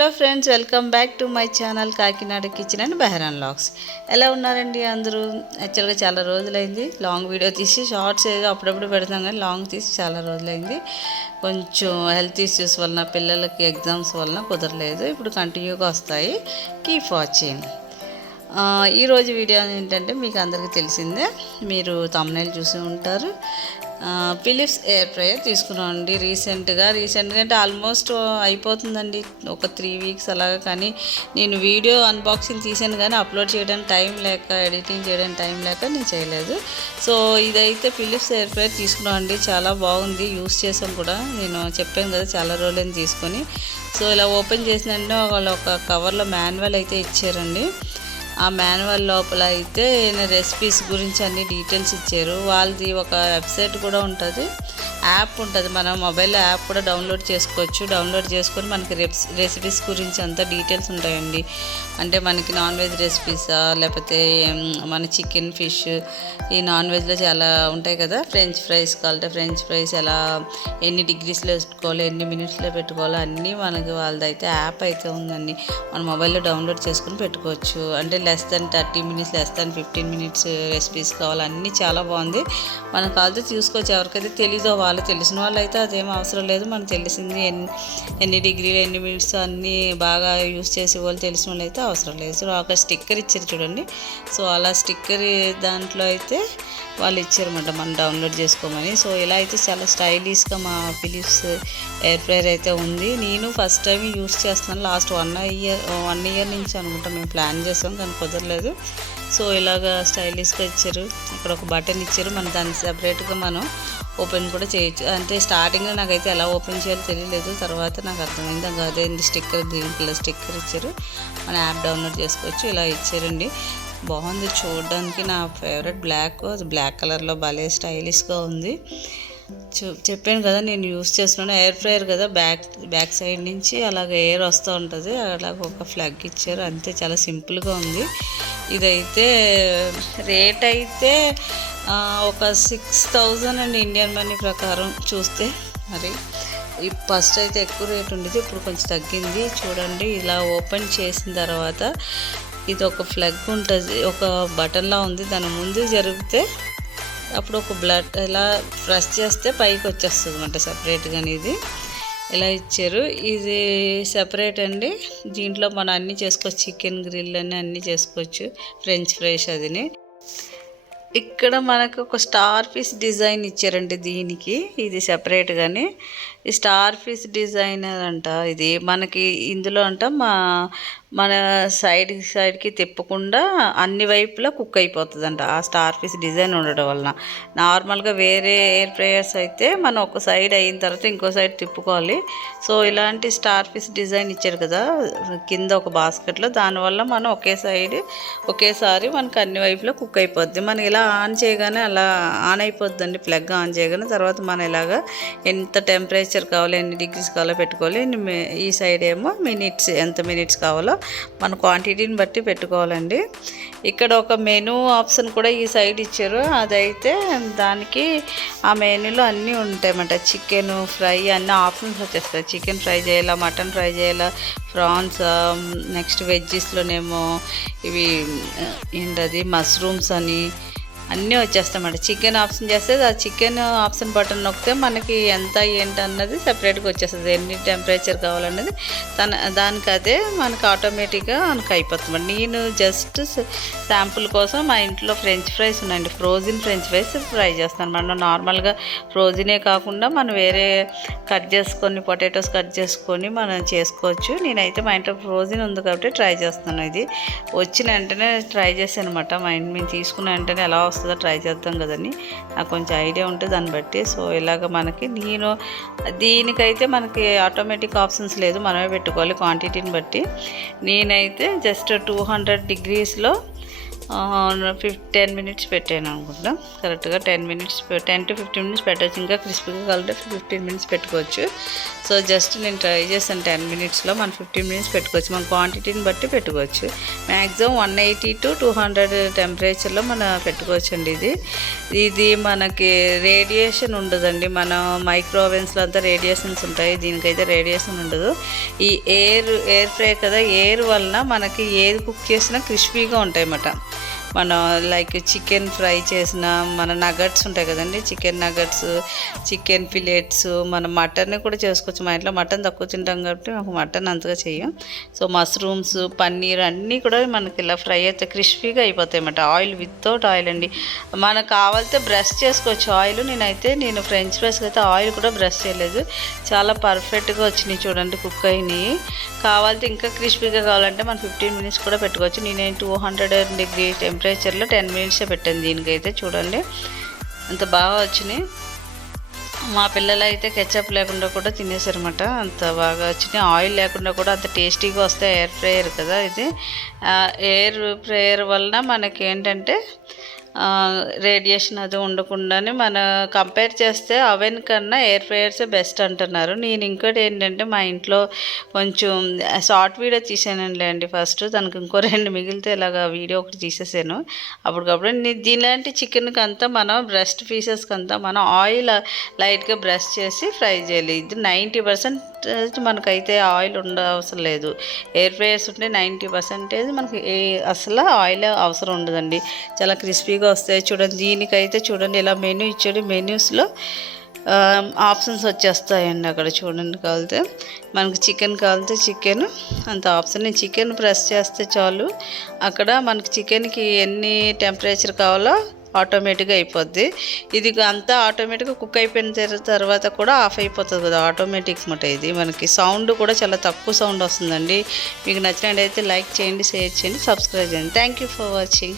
Hello friends, welcome back to my channel Kakinada kitchen and Beharan vlogs. ఎలా ఉన్నారండి అందరూ? యాక్చువల్గా చాలా రోజులైంది లాంగ్ వీడియో తీసి. షార్ట్స్ ఏదో అప్పుడప్పుడు పెడతాం కానీ లాంగ్ తీసి చాలా రోజులైంది. కొంచెం హెల్త్ ఇష్యూస్ వలన, పిల్లలకి ఎగ్జామ్స్ వలన కుదరలేదు. ఇప్పుడు కంటిన్యూగా వస్తాయి. Keep watching. ఈరోజు వీడియో ఏంటంటే మీకు అందరికీ తెలిసిందే, మీరు థంబ్నెయిల్ చూసి ఉంటారు. ఫిలిప్స్ ఎయిర్ ఫ్రైయర్ తీసుకున్నామండి రీసెంట్గా అంటే ఆల్మోస్ట్ అయిపోతుందండి, ఒక 3 వీక్స్ అలాగా. కానీ నేను వీడియో అన్బాక్సింగ్ తీసాను కానీ అప్లోడ్ చేయడానికి టైం లేక, ఎడిటింగ్ చేయడానికి టైం లేక నేను చేయలేదు. సో ఇదైతే ఫిలిప్స్ ఎయిర్ ఫ్రైయర్ తీసుకున్నామండి. చాలా బాగుంది, యూస్ చేసాం కూడా. నేను చెప్పాను కదా చాలా రోజులని తీసుకొని. సో ఇలా ఓపెన్ చేసినంటే వాళ్ళు ఒక కవర్లో మాన్యువల్ అయితే ఇచ్చారండి. ఆ మాన్యువల్ లోపల అయితే రెసిపీస్ గురించి అన్ని డీటెయిల్స్ ఇచ్చారు. వాళ్ళది ఒక వెబ్సైట్ కూడా ఉంటుంది, యాప్ ఉంటుంది. మన మొబైల్లో యాప్ కూడా డౌన్లోడ్ చేసుకోవచ్చు. డౌన్లోడ్ చేసుకొని మనకి రెసిపీస్ గురించి అంతా డీటెయిల్స్ ఉంటాయండి. అంటే మనకి నాన్ వెజ్ రెసిపీసా, లేకపోతే మన చికెన్, ఫిష్, ఈ నాన్ వెజ్లో చాలా ఉంటాయి కదా. ఫ్రెంచ్ ఫ్రైస్ కావాలంటే ఫ్రెంచ్ ఫ్రైస్ ఎలా, ఎన్ని డిగ్రీస్లో పెట్టుకోవాలి, ఎన్ని మినిట్స్లో పెట్టుకోవాలి, అన్నీ మనకి వాళ్ళదైతే యాప్ అయితే ఉందండి. మన మొబైల్లో డౌన్లోడ్ చేసుకుని పెట్టుకోవచ్చు. అంటే less than 30 minutes, less than 15 minutes recipes కావాలి, అన్నీ చాలా బాగుంది. మనకు కావాల్సి చూసుకోవచ్చు. ఎవరికైతే తెలీదో వాళ్ళు, తెలిసిన వాళ్ళు అయితే అదేం అవసరం లేదు. మనకు తెలిసింది ఎన్ని డిగ్రీలు, ఎన్ని మినిట్స్ అన్నీ బాగా యూస్ చేసే వాళ్ళు, తెలిసిన వాళ్ళు అయితే అవసరం లేదు. సో ఒక స్టిక్కర్ ఇచ్చారు చూడండి. సో అలా స్టిక్కర్ దాంట్లో అయితే వాళ్ళు ఇచ్చారన్నమాట మనం డౌన్లోడ్ చేసుకోమని. సో ఇలా అయితే చాలా స్టైలిష్గా మా ఫిలిప్స్ ఎయిర్ ఫ్రైయర్ అయితే ఉంది. నేను ఫస్ట్ టైం యూస్ చేస్తున్నాను. లాస్ట్ 1 ఇయర్ నుంచి అనుకుంటా మేము ప్లాన్ చేసాం కానీ కుదరలేదు. సో ఇలాగా స్టైలిష్గా ఇచ్చారు. ఇక్కడ ఒక బటన్ ఇచ్చారు, మనం దాన్ని సెపరేట్గా మనం ఓపెన్ కూడా చేయొచ్చు. అంటే స్టార్టింగ్లో నాకైతే ఎలా ఓపెన్ చేయాలో తెలియలేదు, తర్వాత నాకు అర్థమైంది. అదేంటి స్టిక్కర్, గ్రీన్ కలర్ స్టిక్కర్ ఇచ్చారు. మన యాప్ డౌన్లోడ్ చేసుకోవచ్చు. ఇలా ఇచ్చారండి. బాగుంది చూడడానికి. నా ఫేవరెట్ బ్లాక్ కలర్లో భలే స్టైలిష్గా ఉంది. చెప్పాను కదా నేను యూస్ చేస్తున్నాను ఎయిర్ ఫ్రైయర్ కదా. బ్యాక్ సైడ్ నుంచి అలాగ ఎయిర్ వస్తూ ఉంటుంది. అలాగ ఒక ఫ్లగ్ ఇచ్చారు అంతే. చాలా సింపుల్గా ఉంది. ఇదైతే రేట్ అయితే ఒక 6,000 అండి ఇండియన్ మనీ ప్రకారం చూస్తే. మరి ఫస్ట్ అయితే ఎక్కువ రేట్ ఉండేది, ఇప్పుడు కొంచెం తగ్గింది. చూడండి, ఇలా ఓపెన్ చేసిన తర్వాత ఇది ఒక ఫ్లగ్ ఉంటుంది, ఒక బటన్లా ఉంది. దాని ముందు జరిగితే అప్పుడు ఒక బ్లడ్ ఇలా ప్రెస్ చేస్తే పైకి వచ్చేస్తుంది అన్నమాట సపరేట్గాని. ఇది ఇలా ఇచ్చారు. ఇది సెపరేట్ అండి. దీంట్లో మనం అన్నీ చేసుకోవచ్చు, చికెన్ గ్రిల్ అన్నీ చేసుకోవచ్చు, ఫ్రెంచ్ ఫ్రైస్ అదిని. ఇక్కడ మనకు ఒక స్టార్ ఫిష్ డిజైన్ ఇచ్చారండి దీనికి. ఇది సెపరేట్గానే ఈ స్టార్ ఫిష్ డిజైనర్ అంట. ఇది మనకి ఇందులో అంట మన సైడ్కి తిప్పకుండా అన్ని వైపులా కుక్ అయిపోతుంది అంట ఆ స్టార్ ఫిష్ డిజైన్ ఉండడం వలన. నార్మల్గా వేరే ఎయిర్ ఫ్రైయర్స్ అయితే మనం ఒక సైడ్ అయిన తర్వాత ఇంకో సైడ్ తిప్పుకోవాలి. సో ఇలాంటి స్టార్ ఫిష్ డిజైన్ ఇచ్చారు కదా కింద ఒక బాస్కెట్లో, దానివల్ల మనం ఒకేసారి మనకు అన్ని వైపులా కుక్ అయిపోద్ది. మనం ఇలా ఆన్ చేయగానే అలా ఆన్ అయిపోద్దండి, ప్లగ్ ఆన్ చేయగానే. తర్వాత మనం ఇలాగా ఎంత టెంపరేచర్ కావాలో, ఎన్ని డిగ్రీస్ కావాలో పెట్టుకోవాలి. ఈ సైడ్ ఏమో ఎంత మినిట్స్ కావాలో మన క్వాంటిటీని బట్టి పెట్టుకోవాలండి. ఇక్కడ ఒక మెనూ ఆప్షన్ కూడా ఈ సైడ్ ఇచ్చారు. అదైతే దానికి ఆ మెనూలో అన్నీ ఉంటాయన్నమాట. చికెన్ ఫ్రై అన్నీ ఆప్షన్స్ వచ్చేస్తాయి. చికెన్ ఫ్రై చేయాలా, మటన్ ఫ్రై చేయాలా, ప్రాన్స్, నెక్స్ట్ వెజ్జెస్లోనేమో ఇవి ఏంటది మష్రూమ్స్ అని అన్నీ వచ్చేస్తాయన్నమాట. చికెన్ ఆప్షన్ చేస్తే ఆ చికెన్ ఆప్షన్ బటన్ నొక్కితే మనకి ఎంత ఏంటి అన్నది సెపరేట్గా వచ్చేస్తుంది. ఎన్ని టెంపరేచర్ కావాలన్నది దానికి అదే మనకు ఆటోమేటిక్గా మనకు అయిపోతుంది. నేను జస్ట్ శాంపుల్ కోసం మా ఇంట్లో ఫ్రెంచ్ ఫ్రైస్ ఉన్నాయండి, ఫ్రోజన్ ఫ్రెంచ్ ఫ్రైస్ ఫ్రై చేస్తాను. మనం నార్మల్గా ఫ్రోజనే కాకుండా మనం వేరే కట్ చేసుకొని, పొటాటోస్ కట్ చేసుకొని మనం చేసుకోవచ్చు. నేనైతే మా ఇంట్లో ఫ్రోజన్ ఉంది కాబట్టి ట్రై చేస్తాను. ఇది వచ్చిన వెంటనే ట్రై చేశాను అనమాట. మేము తీసుకున్న వెంటనే ఎలా ట్రై చేద్దాం కదని నాకు కొంచెం ఐడియా ఉంటుంది దాన్ని బట్టి. సో ఇలాగ మనకి దీనికైతే మనకి ఆటోమేటిక్ ఆప్షన్స్ లేదు, మనమే పెట్టుకోవాలి క్వాంటిటీని బట్టి. నేనైతే జస్ట్ 200 డిగ్రీస్లో 10 మినిట్స్ పెట్టాను అనుకుంటా. కరెక్ట్గా 10 to 15 మినిట్స్ పెట్టవచ్చు. ఇంకా క్రిస్పీగా కావాలంటే 15 మినిట్స్ పెట్టుకోవచ్చు. సో జస్ట్ నేను ట్రై చేశాను 10 మినిట్స్లో. మనం 15 మినిట్స్ పెట్టుకోవచ్చు, మన క్వాంటిటీని బట్టి పెట్టుకోవచ్చు. మ్యాక్సిమం 180 to 200 టెంపరేచర్లో మనం పెట్టుకోవచ్చు అండి. ఇది మనకి రేడియేషన్ ఉండదండి. మన మైక్రోవేవ్స్లో అంతా రేడియేషన్స్ ఉంటాయి, దీనికైతే రేడియేషన్ ఉండదు. ఈ ఎయిర్ ఫ్రై కదా, ఎయిర్ వలన మనకి ఏది కుక్ చేసినా క్రిస్పీగా ఉంటాయి అన్నమాట. మనం లైక్ చికెన్ ఫ్రై చేసిన మన నగట్స్ ఉంటాయి కదండి, చికెన్ నగట్స్, చికెన్ ఫిలెట్స్, మనం మటన్ కూడా చేసుకోవచ్చు. మా ఇంట్లో మటన్ తక్కువ తింటాం కాబట్టి మాకు మటన్ అంతగా చెయ్యం. సో మష్రూమ్స్, పన్నీర్ అన్నీ కూడా మనకి ఇలా ఫ్రై అయితే క్రిస్పీగా అయిపోతాయి అన్నమాట. ఆయిల్ వితౌట్ ఆయిల్ అండి. మనకు కావాలితే బ్రష్ చేసుకోవచ్చు ఆయిల్. నేను ఫ్రెంచ్ ఫ్రైస్కి అయితే ఆయిల్ కూడా బ్రష్ చేయలేదు. చాలా పర్ఫెక్ట్గా వచ్చినాయి చూడండి, కుక్ అయినాయి. కావాలితే ఇంకా క్రిస్పీగా కావాలంటే మనం 15 మినిట్స్ కూడా పెట్టుకోవచ్చు. నేను 200 డిగ్రీ టెంపరేచర్లో 10 మినిట్సే పెట్టాను దీనికైతే. చూడండి అంత బాగా వచ్చినాయి. మా పిల్లలు అయితే కెచప్ లేకుండా కూడా తినేసారన్నమాట, అంత బాగా వచ్చినాయి. ఆయిల్ లేకుండా కూడా అంత టేస్టీగా వస్తాయి. ఎయిర్ ఫ్రైయర్ కదా ఇది. ఎయిర్ ఫ్రైయర్ వలన మనకి ఏంటంటే రేడియేషన్ అది ఉండకుండానే మన కంపేర్ చేస్తే అవెన్ కన్నా ఎయిర్ ఫ్రైయర్సే బెస్ట్ అంటున్నారు. నేను ఇంకోటి ఏంటంటే మా ఇంట్లో కొంచెం షార్ట్ వీడియో తీసానండి అండి. ఫస్ట్ దానికి ఇంకో 2 మిగిలితే ఇలాగ వీడియో ఒకటి తీసేసాను అప్పటికప్పుడు. దీనిలాంటి చికెన్కి అంతా మనం బ్రెస్ట్ పీసెస్కి అంతా మనం ఆయిల్ లైట్గా బ్రష్ చేసి ఫ్రై చేయాలి. ఇది 90% మనకైతే ఆయిల్ అవసరం లేదు. ఎయిర్ ఫ్రైయర్స్ ఉంటే 90% మనకి అసలు ఆయిల్ అవసరం ఉండదండి. చాలా క్రిస్పీగా వస్తాయి. చూడండి దీనికైతే చూడండి ఇలా మెనూ ఇచ్చాడు. మెనూస్లో ఆప్షన్స్ వచ్చేస్తాయండి అక్కడ చూడండి. కావాలితే మనకి చికెన్ కావాలితే చికెన్ అంత ఆప్షన్. నేను చికెన్ ప్రెస్ చేస్తే చాలు, అక్కడ మనకి చికెన్కి ఎన్ని టెంపరేచర్ కావాలో ఆటోమేటిక్గా అయిపోద్ది. ఇది అంతా ఆటోమేటిక్గా కుక్ అయిపోయిన తర్వాత కూడా ఆఫ్ అయిపోతుంది కదా, ఆటోమేటిక్ మాట. ఇది మనకి సౌండ్ కూడా చాలా తక్కువ సౌండ్ వస్తుందండి. మీకు నచ్చినట్టయితే లైక్ చేయండి, షేర్ చేయండి, సబ్స్క్రైబ్ చేయండి. Thank you for watching.